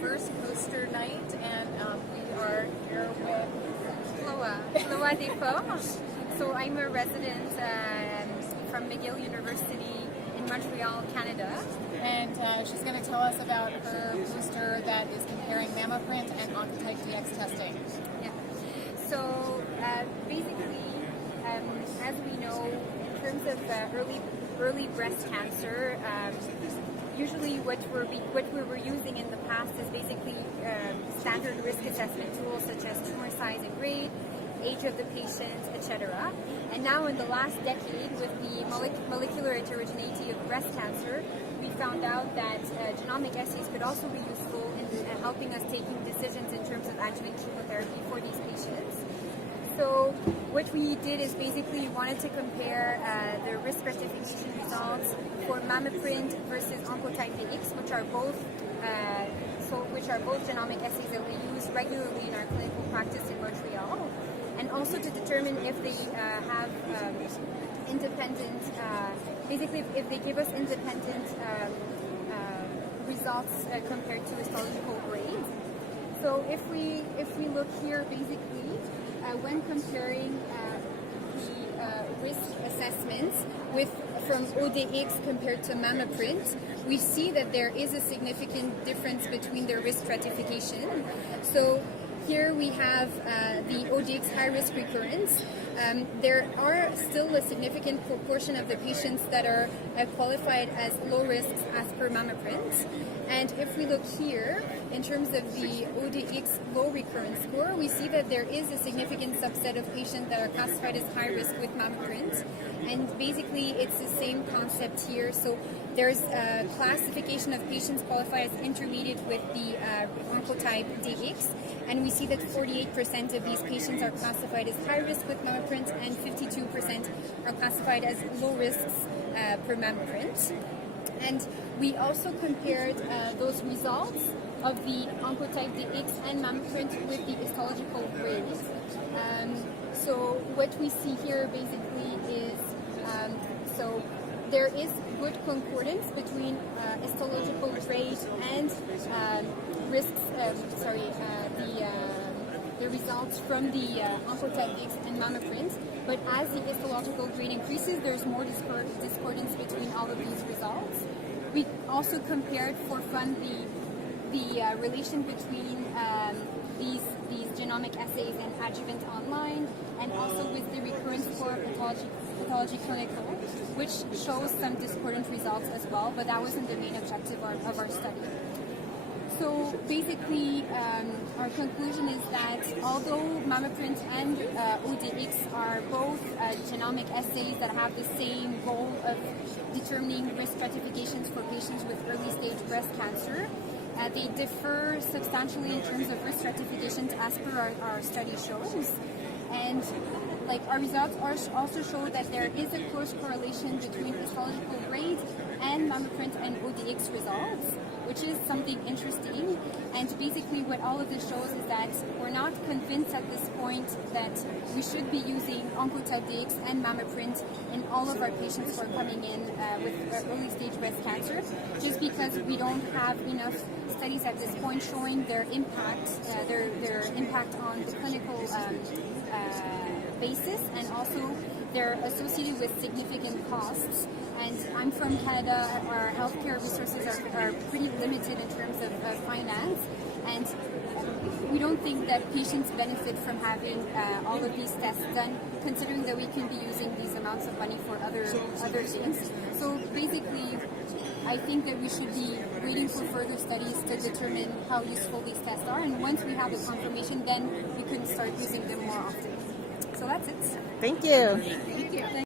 first poster night, and we are here with Chloa Desforges. So I'm a resident from McGill University in Montreal, Canada. And she's going to tell us about her poster that is comparing Mammaprint and Oncotype DX testing. Yeah. So basically, as we know, in terms of early breast cancer, usually what we were using in the past is basically standard risk assessment tools such as tumor size and grade, age of the patient, etc. And now in the last decade, with the molecular heterogeneity of breast cancer, we found out that genomic assays could also be useful in helping us taking decisions in terms of adjuvant chemotherapy for these patients. So what we did is basically wanted to compare the risk stratification results for Mammaprint versus Oncotype DX, which are both genomic assays that we use regularly in our clinical practice in Montreal, and also to determine if they have independent, basically if they give us independent results compared to histological grades. So if we look here, basically, when comparing the risk assessments from ODX compared to Mammaprint, we see that there is a significant difference between their risk stratification. So here we have the ODX high-risk recurrence. There are still a significant proportion of the patients that are qualified as low risks as per Mammaprint. And if we look here, in terms of the ODX low recurrence score, we see that there is a significant subset of patients that are classified as high risk with Mammaprint. And basically, it's the same concept here. So there's a classification of patients qualified as intermediate with the Oncotype DX. And we see that 48% of these patients are classified as high risk with Mammaprint, and 52% are classified as low risks per Mammaprint. And we also compared those results of the Oncotype DX and Mammaprint with the histological grades. So what we see here basically is, so there is good concordance between histological grade and risks, the results from the Oncotype DX and Mammaprint. But as the histological grade increases, there's more discordance between all of these results. We also compared for fun the relation between these genomic assays and adjuvant online, and also with the recurrence for pathology clinical, which shows some discordant results as well, but that wasn't the main objective of our study. So basically, our conclusion is that although Mammaprint and ODX are both genomic assays that have the same goal of determining risk stratifications for patients with early stage breast cancer, they differ substantially in terms of risk stratifications as per our study shows. And our results also show that there is a close correlation between histological grade and Mammaprint and ODX results, which is something interesting. And basically what all of this shows is that we're not convinced at this point that we should be using Oncotype DX and Mammaprint in all of our patients who are coming in with early stage breast cancer, just because we don't have enough studies at this point showing their impact, their impact on the clinical basis, and also they're associated with significant costs. And I'm from Canada, our healthcare resources are pretty limited in terms of finance, and we don't think that patients benefit from having all of these tests done, considering that we can be using these amounts of money for other things. So basically, I think that we should be waiting for further studies to determine how useful these tests are, and once we have a confirmation, then we can start using them more often. So that's it. Thank you. Thank you.